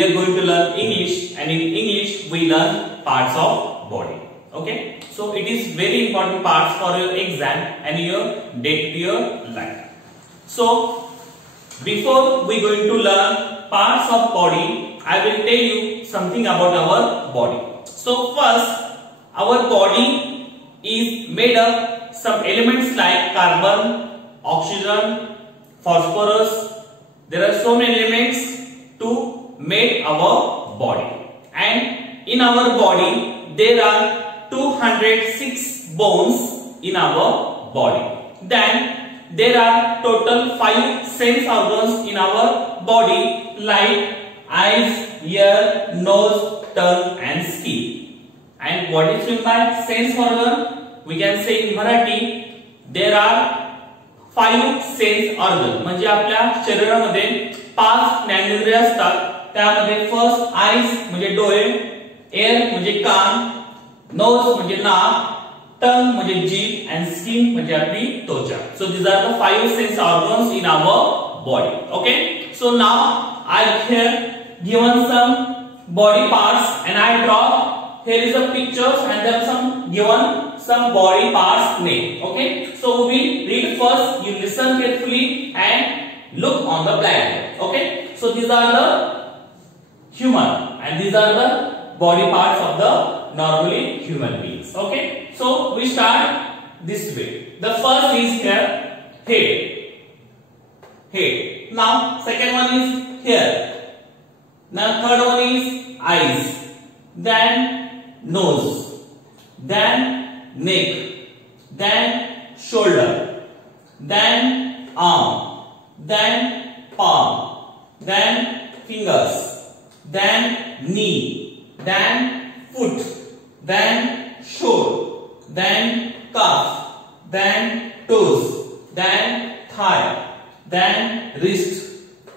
we are going to learn English, and in English we learn parts of body. Okay, so it is very important parts for your exam and your day-to-day life. So before we going to learn parts of body, I will tell you something about our body. So first, our body is made of some elements like carbon, oxygen, phosphorus. There are so many elements to make our body, and in our body there are 206 bones in our body. Then there are total 5 sense organs in our body like eyes, ear, nose, tongue and skin. And what is meant by sense organ? We can say in Marathi there are 5 sense organ. म्हणजे आपल्या शरीरामध्ये 5 ज्ञानेंद्रिय असतात. त्यामध्ये first eyes म्हणजे डोळे, air म्हणजे कान, knows म्हणजे नाक, टंग म्हणजे जीभ and skin म्हणजे आपली त्वचा. So these are the 5 sense organs in our body. Okay, so now I here given some body parts and I draw. Here is the pictures and there are some given some body parts name. Okay, so we read first. You listen carefully and look on the blackboard. Okay, so these are the human and these are the body parts of the normally human beings. Okay, so we start this way. The first is here head. Now second one is here. Now third one is eyes. Then nose. Then neck. Then shoulder. Then arm. Then palm. Then fingers. Then knee. Then foot. Then shoulder. Then calf. Then toes. Then thigh. Then wrist.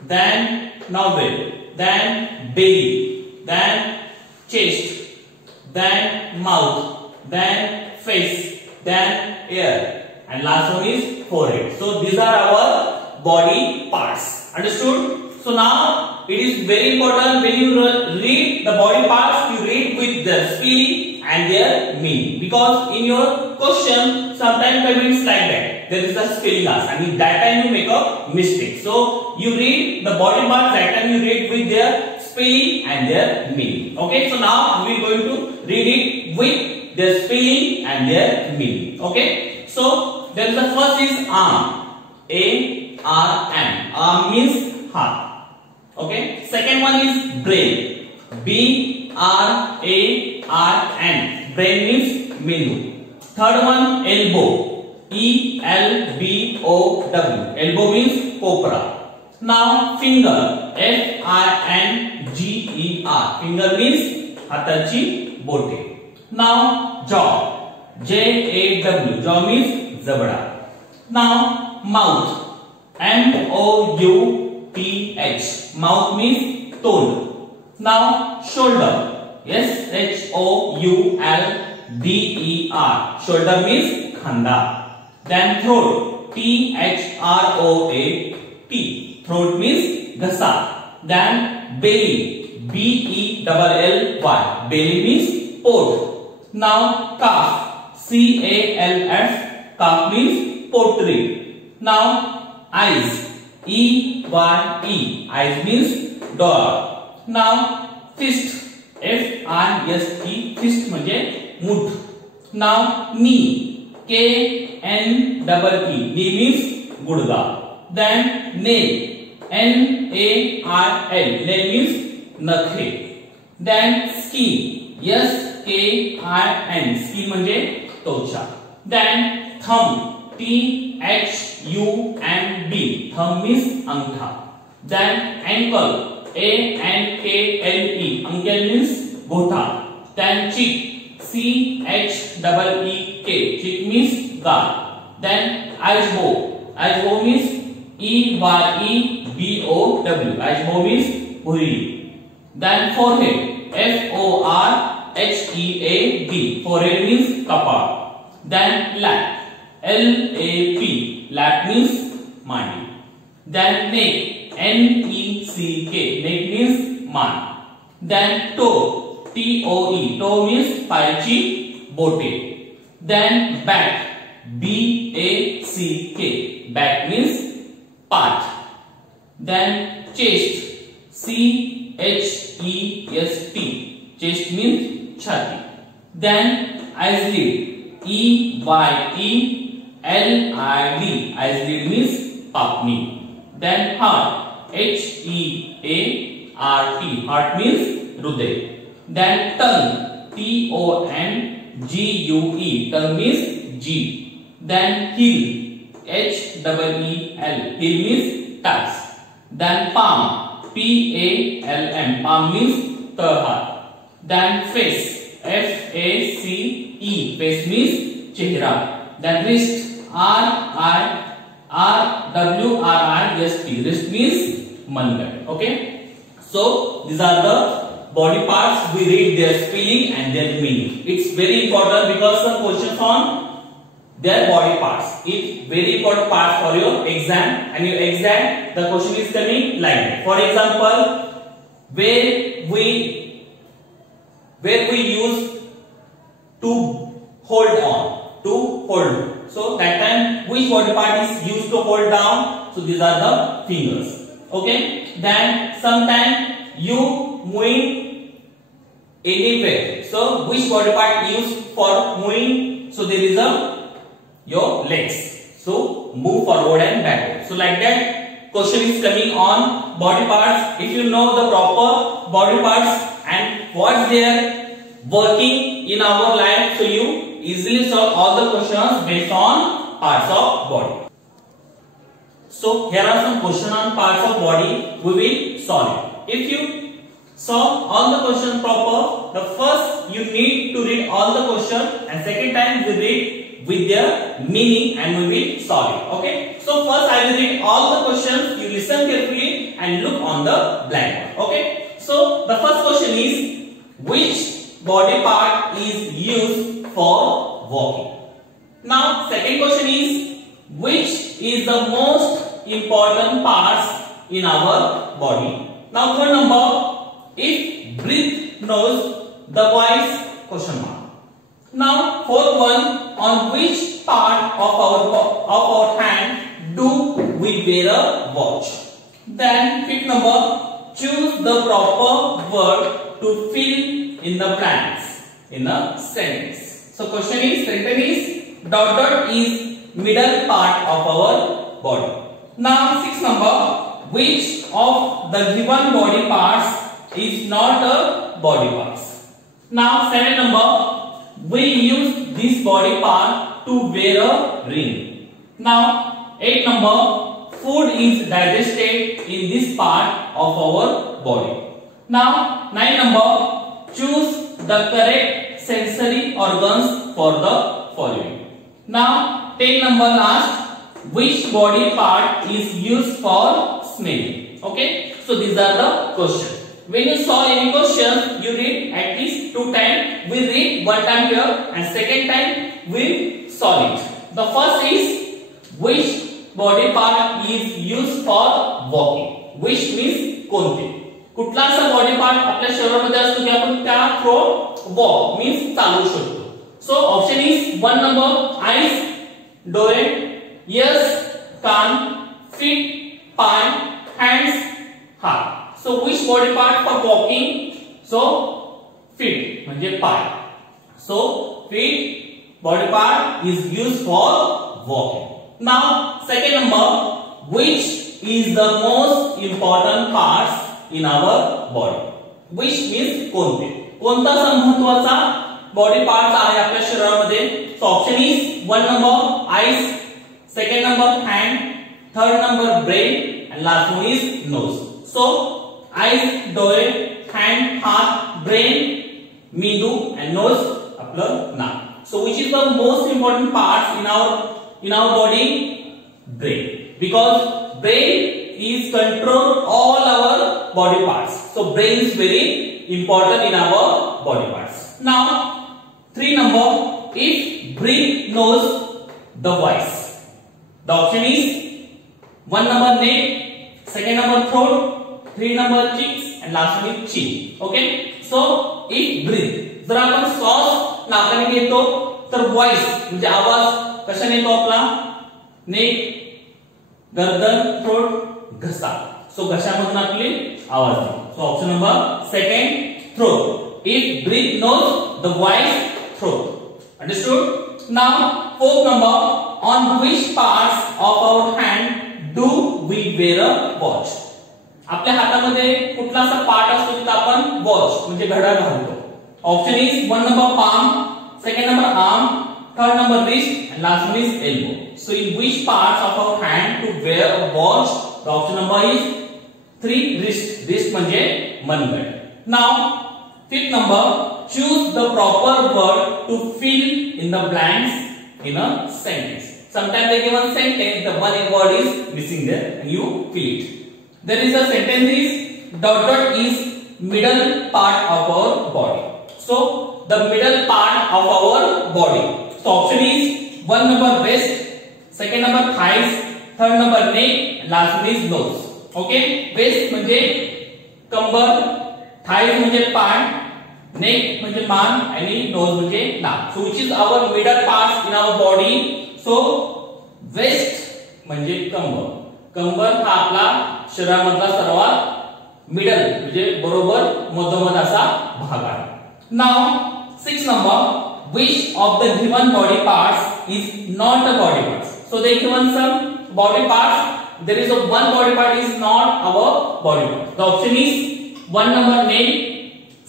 Then navel. Then belly. Then chest. Then mouth. Then face. Then ear. And last one is forehead. So these are our body parts. Understood? So now it is very important when you read the body parts, you read with their spelling and their meaning. Because in your question, sometimes it's like that. There is a spelling asked, and in that time you make a mistake. So you read the body parts, that time you read with their spelling and their meaning. Okay, so now we are going to read it with their spelling and their meaning. Okay, so then the first is arm. A-R-M. Arm means heart. Okay, second one is brain. B-R-A-R-N. Brain means menu. Third one elbow. E-L-B-O-W. Elbow means cobra. Now finger. F-I-N-G-E-R. Finger means hatachi bote. Now jaw. J-A-W. Jaw means zabda. Now mouth. M-O-U-T-H. Mouth means tone. Now shoulder. S-H-O-U-L-D-E-R. Shoulder means khanda. Then throat. T-H-R-O-A-T. Throat means ghasa. Then belly. B-E-L-L-Y. Belly means pot. Now calf. C-A-L-F. Calf means pottery. Now eyes. E-Y-E. Eyes means door. Now fist. F-I-S-T. Fist म्हणजे मुठ. Now knee. K-N-E-E. Knee means गुडगा. Then nail. N-A-I-L. Nail means नखे. Then skin. S-K-I-N. Skin म्हणजे त्वचा. Then thumb. T-H-U-M-B. Thumb means अंगठा. Then ankle. A-N-K-L-E. Ankle means घोटा. Then cheek. C-H-E-E-K. Cheek means गाल. Then eyebrow. Eyebrow means E-Y-E-B-O-W. Eyebrow means भुरी. Then forehead. F-O-R-H-E-A-D. Forehead means कपाळ. Then lap. L-A-P. Lap means मांडी. Then neck. N-E-C-K. Neck means मान. Then toe, T-O-E, toe means पायाची बोटे. Then back, B-A-C-K, back means पाठ. Then chest, C-H-E-S-T, chest means छाती. Then eyelid, E-Y-E-L-I-D, eyelid means पापणी. Then heart, H-E-A-R-T, heart means हृदय. Then tongue, T-O-N-G-U-E, tongue means जीभ. Then heel, H-E-E-L, heel means tass. Then palm, P-A-L-M, palm means तळहात. Then face, F-A-C-E, face means चेहरा. Then wrist, R-I-R-W-R-I-S-T, wrist means मनगट. Okay, so these are the body parts. We read their spelling and their meaning. It's very important because the questions on their body parts. It's very important part for your exam, and your exam the question is coming like that. For example, where we use to hold on, to hold. So that time which body part is used to hold down? So these are the fingers. Okay. Then sometimes you moving anywhere. So which body part used for moving? So there is your legs. So move forward and backward. So like that question is coming on body parts. If you know the proper body parts and what they are working in our life, so you easily solve all the questions based on parts of body. So here are some questions on parts of body. We will solve it. If you solve all the questions proper, the first you need to read all the questions, and second time we read with their meaning and we will solve it. Okay. So first I will read all the questions. You listen carefully and look on the blackboard. Okay. So the first question is, which body part is used for walking? Now second question is, which is the most important parts in our body? Now third number, if breath knows the voice, question mark. Now fourth one, on which part of our hand do we wear a watch? Then fifth number, choose the proper word to fill in the blanks in a sentence. So question is, sentence is dot dot is middle part of our body. Now sixth number, which of the given body parts is not a body parts? Now seventh number, we use this body part to wear a ring. Now eighth number, food is digested in this part of our body. Now ninth number, choose the correct sensory organs for the following. Now 10 number last, which body part is used for smelling? Okay, so these are the questions. When you solve any question, you read at least 2 times. We read 1 time here and second time we solve it. The first is, which body part is used for walking? Which means कोणते? कुठला असा body part आपल्या शरीरामध्ये असतो की आपण त्या throw walk means चालू शकतो? So option is 1 number, eyes, डोळे, इयर्स, कान, फीट, पाय, हँड्स, हात. सो which body part for walking? So feet म्हणजे पाय. So feet body part is used for walking. Now second number, which is the most important parts in our body? Which means कोणते? कोणता असा महत्त्वाचा body part आहे आपल्या शरीरामध्ये? So option is 1 number eyes, second number hand, third number brain and last one is nose. So eyes डोळे, hand हात, brain मेंदू and nose आपलं नाक. So which is the most important parts in our body? Brain, because brain is control all our body parts. So brain is very important in our body parts. Now 3 number, if brain knows the voice, the option is 1 number neck, second number throat, 3 number cheeks and last one is chin. Okay, so if breathe, जर आपण श्वास नाकाने घेतो तर voice म्हणजे आवाज कशाने येतो आपला? नेक, गर्दन, थ्रोट, घसा. सो घशामधून आपली आवाज येतो. So option number second, throat. If breathe nose, the voice throat. Understood? Now fourth number, on which parts of our hand do we wear a watch? आपल्या हातामध्ये कुठला असा पार्ट असतो जिथे आपण वॉच म्हणजे घड्याळ घालतो? Option is 1 number palm, second number arm, third number wrist, and last one is elbow. So in which parts of our hand to wear a watch? The option number is 3, wrist. Wrist म्हणजे मनगट. Now fifth number, choose the proper word to fill in the blanks in a sentence. Sometimes they give a sentence, the one word is missing there, and you fill it. There is a sentence is dot is middle part of our body. So the middle part of our body. So option is 1 number waist, second number thighs, third number neck, and last one is nose. Okay, waist म्हणजे कंबर, thighs म्हणजे पाठ, neck म्हणजे मान आणि nose म्हणजे नाक. So which is our middle parts in our body? So waist म्हणजे कंबर. कंबर हा आपला शरीरामधला सर्वात मिडल म्हणजे बरोबर मधोमध असा भाग आहे. Now 6 number, which of the given body parts is not a body part? So they given some body parts. There is a one body part is not our body part. The option is 1 number neck,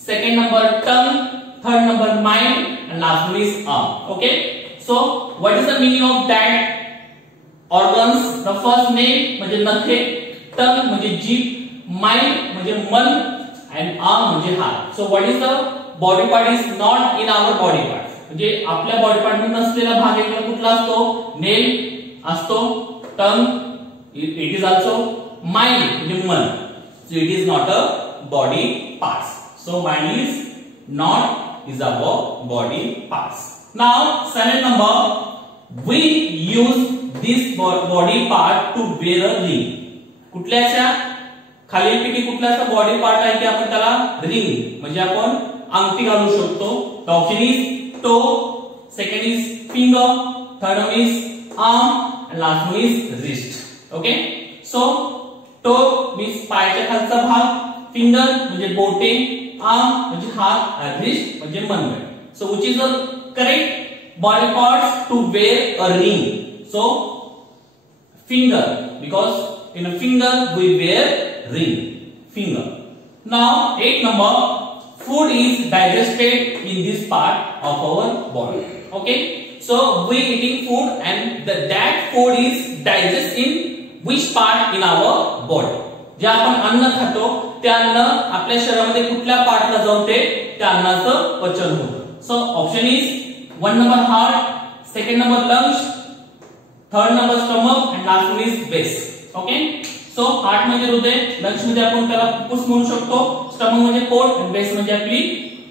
second number tongue, third number mind, and last one is arm. Okay, so what is the meaning of that organs? The first neck म्हणजे नखे, tongue म्हणजे जीभ, mind म्हणजे मन, and arm म्हणजे हात. So what is the body part is not in our body part? म्हणजे आपल्या बॉडी पार्ट मध्ये नसलेला भाग एक कुठला असतो? नेल असतो, टंग, इट इज आल्सो माइंड म्हणजे मन. So it is not a body parts. So mind is not is our body parts. Now 7 number, we use this body part to wear a ring. कुठल्याच्या खालीलपैकी कुठलाचा body part आहे की आपण त्याला ring म्हणजे आपण अंगठी घालू शकतो? The option is toe, second is finger, third one is arm, and last one is wrist. Okay, so toe means पायाच्या खालचा भाग, finger म्हणजे बोटे, arm म्हणजे हात, and wrist म्हणजे मनगट. So which is the correct body parts to wear a ring? So finger, because in a finger we wear ring, finger. Now 8 number, food is digested in this part of our body. Okay, so we eating food and that food is digested in which part in our body? जे आपण अन्न खातो ते अन्न आपल्या शरीरामध्ये कुठल्या पार्टला जाऊन ते त्या अन्नाचं पचन होतं? So option is 1 number heart, second number lungs, third number stomach, and last one is base. Okay, so heart म्हणजे हृदय, lungs म्हणजे आपण त्याला फुफ्फुस म्हणू शकतो, stomach म्हणजे पोट, and base म्हणजे आपली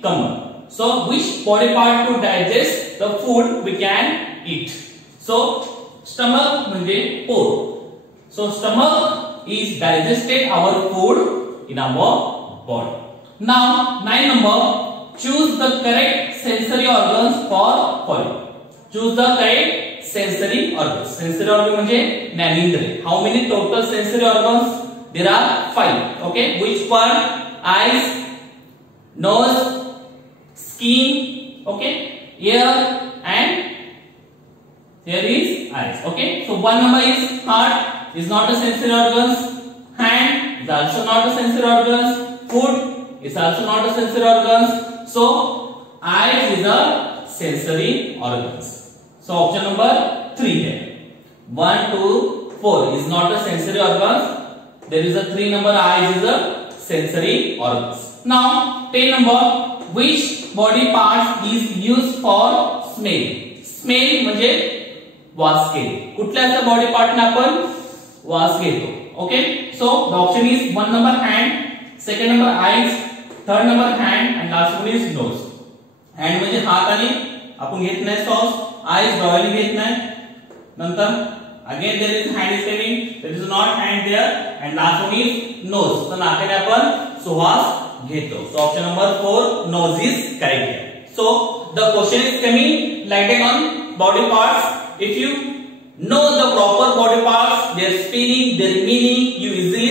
कमर. So which body part to digest the food we can eat? So stomach म्हणजे pot. So stomach is digested our food in our body. Now 9 number, choose the correct sensory organs for following. Choose the correct sensory organs. Sensory organ म्हणजे ज्ञानेंद्रिय. How many total sensory organs? There are 5. Okay, which one? Eyes, nose, skin, okay, ear, and here is eyes. Okay, so 1 number is heart is not a sensory organs. Hand is also not a sensory organs. Foot is also not a sensory organs. So eyes is a sensory organs. So option number 3 here. 1, 2, 4 is not a sensory organs. There is a 3 number, eyes is a sensory organs. Now 10 number, which body part is used for smell? Smell म्हणजे वास घेणे. कुठल्याचा body part ने आपण वास घेतो? Okay, so the option is 1 number hand, second number eyes, third number hand, and last one is nose. hand म्हणजे हात आणि आपण घेत नाही सॉस, eyes डोळ्याने घेत नाही. नंतर again there is hand is coming, there is not hand there, and last one is nose. तर नाकाने आपण सुहास घेतो. So option number 4 nose is correct here. So the question is coming like on body parts. If you know the proper body parts, their spelling, their meaning, you easily